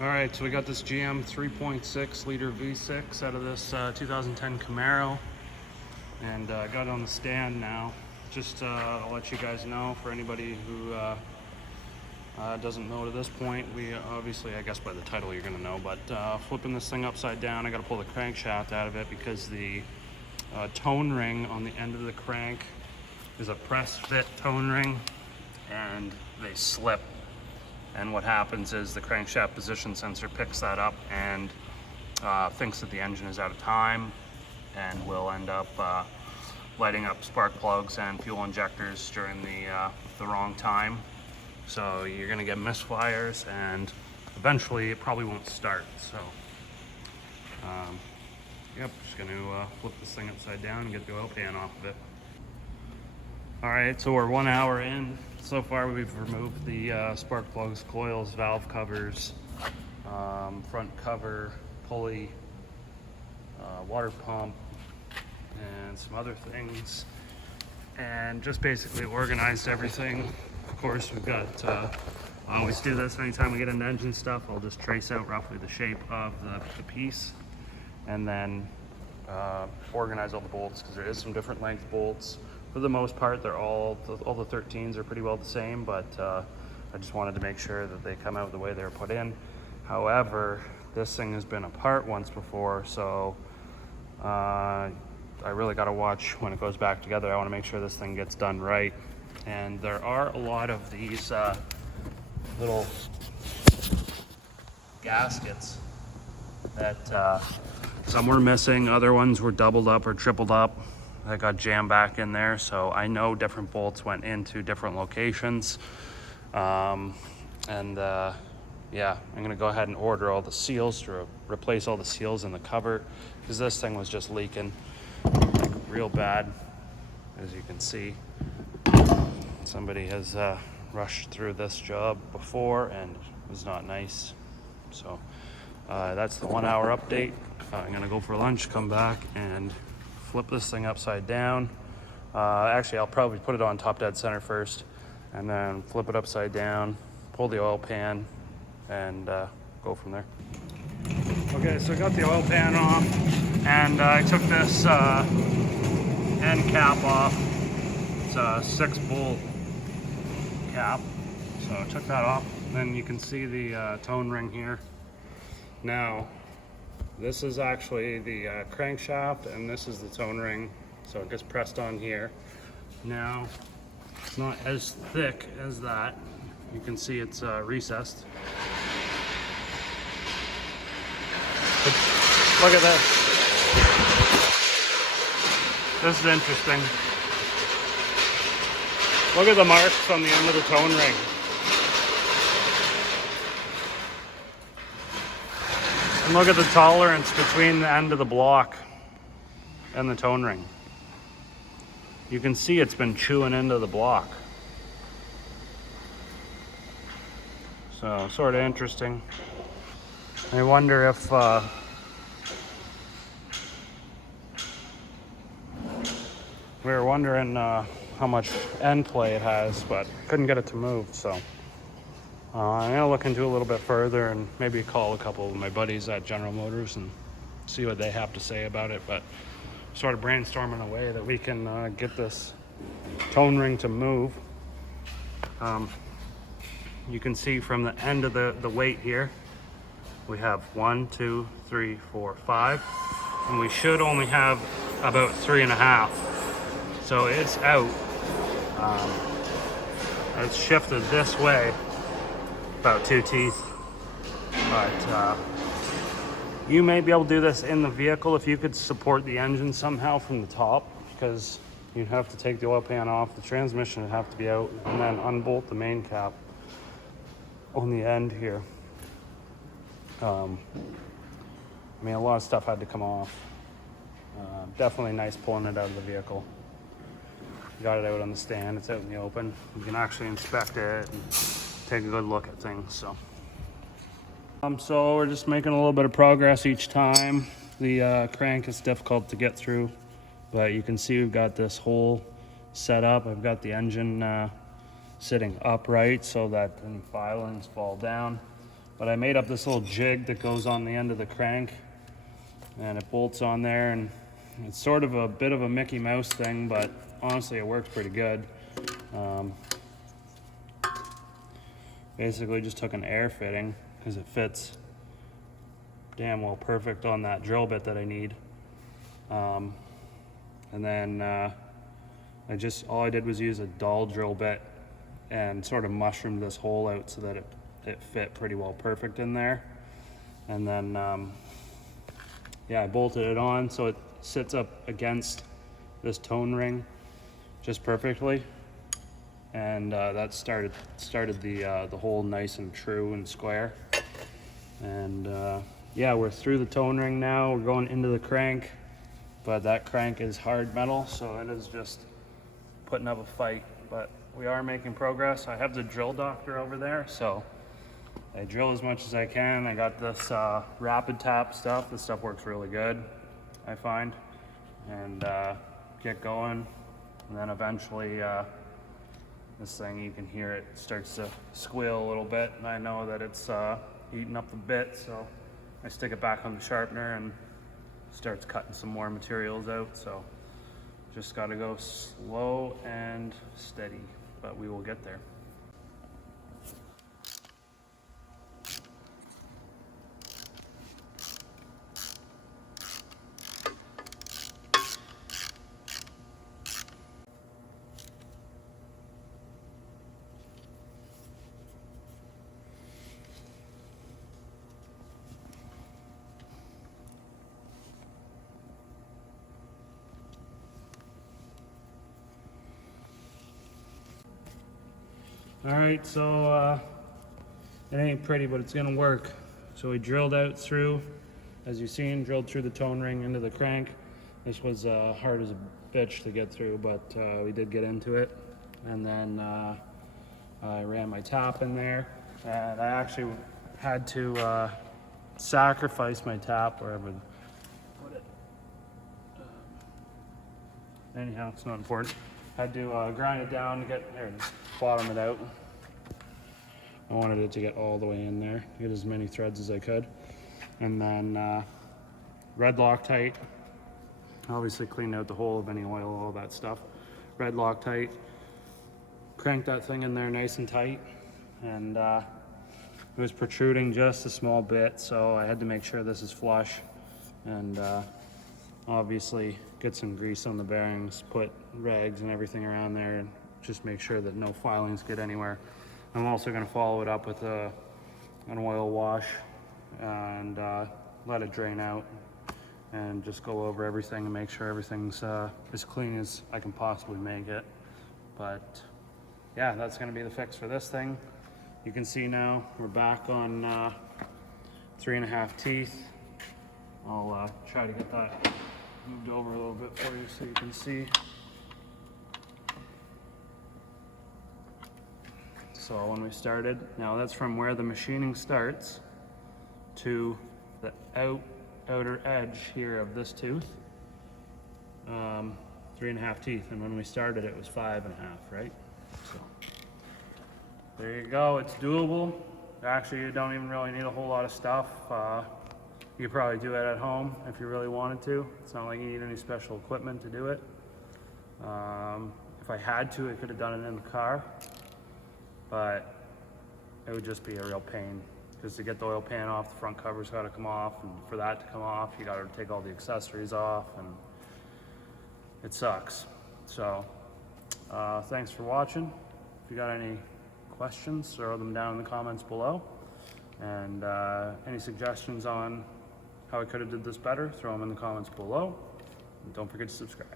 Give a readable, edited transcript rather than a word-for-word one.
All right, so we got this GM 3.6 liter V6 out of this 2010 Camaro, and I got it on the stand now. Just I'll let you guys know, for anybody who doesn't know to this point, we obviously, I guess by the title you're gonna know, but flipping this thing upside down, I gotta pull the crankshaft out of it because the tone ring on the end of the crank is a press fit tone ring, and they slip. And what happens is the crankshaft position sensor picks that up and thinks that the engine is out of time, and will end up lighting up spark plugs and fuel injectors during the wrong time. So you're gonna get misfires, and eventually it probably won't start. So yep, just gonna flip this thing upside down and get the oil pan off of it. All right, so we're 1 hour in. So far we've removed the spark plugs, coils, valve covers, front cover, pulley, water pump, and some other things, and just basically organized everything. Of course, we've got, I always do this anytime we get into engine stuff. I'll just trace out roughly the shape of the piece, and then organize all the bolts, because there is some different length bolts. For the most part, they're all the 13s are pretty well the same, but I just wanted to make sure that they come out the way they're put in. However, this thing has been apart once before, so I really got to watch when it goes back together. I want to make sure this thing gets done right. And there are a lot of these little gaskets that some were missing, other ones were doubled up or tripled up. I got jammed back in there, so I know different bolts went into different locations. Yeah, I'm gonna go ahead and order all the seals to replace all the seals in the cover, because this thing was just leaking like real bad, as you can see. Somebody has rushed through this job before, and it was not nice. So that's the 1 hour update. I'm gonna go for lunch, come back, and flip this thing upside down. Actually, I'll probably put it on top dead center first, and then flip it upside down, pull the oil pan, and go from there. Okay, so I got the oil pan off, and I took this end cap off. It's a 6-bolt cap, so I took that off. Then you can see the tone ring here. Now, this is actually the crankshaft, and this is the tone ring, so it gets pressed on here. Now, it's not as thick as that. You can see it's recessed. But look at this. This is interesting. Look at the marks on the end of the tone ring. And look at the tolerance between the end of the block and the tone ring. You can see it's been chewing into the block. So, sort of interesting. I wonder if we were wondering how much end play it has, but couldn't get it to move, so. I'm gonna look into it a little bit further, and maybe call a couple of my buddies at General Motors and see what they have to say about it, but sort of brainstorming a way that we can get this tone ring to move. You can see from the end of the weight here, we have 1, 2, 3, 4, 5, and we should only have about 3.5. So it's out. It's shifted this way about 2 teeth, but you may be able to do this in the vehicle if you could support the engine somehow from the top, because you'd have to take the oil pan off, the transmission would have to be out, and then unbolt the main cap on the end here. I mean, a lot of stuff had to come off. Definitely nice pulling it out of the vehicle. Got it out on the stand, it's out in the open. You can actually inspect it and take a good look at things. So we're just making a little bit of progress each time. The crank is difficult to get through, but you can see we've got this hole set up. I've got the engine sitting upright so that any filings fall down. But I made up this little jig that goes on the end of the crank, and it bolts on there, and it's sort of a bit of a Mickey Mouse thing, but honestly it works pretty good. Basically just took an air fitting because it fits damn well perfect on that drill bit that I need. And then all I did was use a dull drill bit and sort of mushroomed this hole out so that it fit pretty well perfect in there. And then yeah, I bolted it on so it sits up against this tone ring just perfectly. And that started the hole nice and true and square. And yeah, we're through the tone ring now. We're going into the crank, but that crank is hard metal, so it is just putting up a fight. But we are making progress. I have the drill doctor over there, so I drill as much as I can. I got this rapid tap stuff. This stuff works really good, I find. And get going, and then eventually this thing, you can hear it starts to squeal a little bit, and I know that it's eating up the bit, so I stick it back on the sharpener and starts cutting some more materials out. So just got to go slow and steady, but we will get there. All right, so it ain't pretty, but it's gonna work. So we drilled out through, as you've seen, drilled through the tone ring into the crank. This was hard as a bitch to get through, but we did get into it. And then I ran my tap in there, and I actually had to sacrifice my tap wherever put it. Anyhow, it's not important. Had to grind it down to get there and bottom it out. I wanted it to get all the way in there, get as many threads as I could. And then red Loctite, obviously cleaned out the hole of any oil, all that stuff. Red Loctite, cranked that thing in there nice and tight, and it was protruding just a small bit, so I had to make sure this is flush. And obviously get some grease on the bearings, put rags and everything around there, and just make sure that no filings get anywhere. I'm also going to follow it up with an oil wash and let it drain out, and just go over everything and make sure everything's as clean as I can possibly make it. But yeah, that's going to be the fix for this thing. You can see now we're back on 3.5 teeth. I'll try to get that moved over a little bit for you so you can see. So when we started, now that's from where the machining starts to the outer edge here of this tooth, 3.5 teeth, and when we started it was 5.5, right? So there you go, it's doable. Actually, you don't even really need a whole lot of stuff. You could probably do it at home if you really wanted to. It's not like you need any special equipment to do it. If I had to, I could have done it in the car, but it would just be a real pain, because to get the oil pan off, the front cover's got to come off, and for that to come off, you got to take all the accessories off, and it sucks. So thanks for watching. If you got any questions, throw them down in the comments below, and any suggestions on how I could have did this better, throw them in the comments below, and don't forget to subscribe.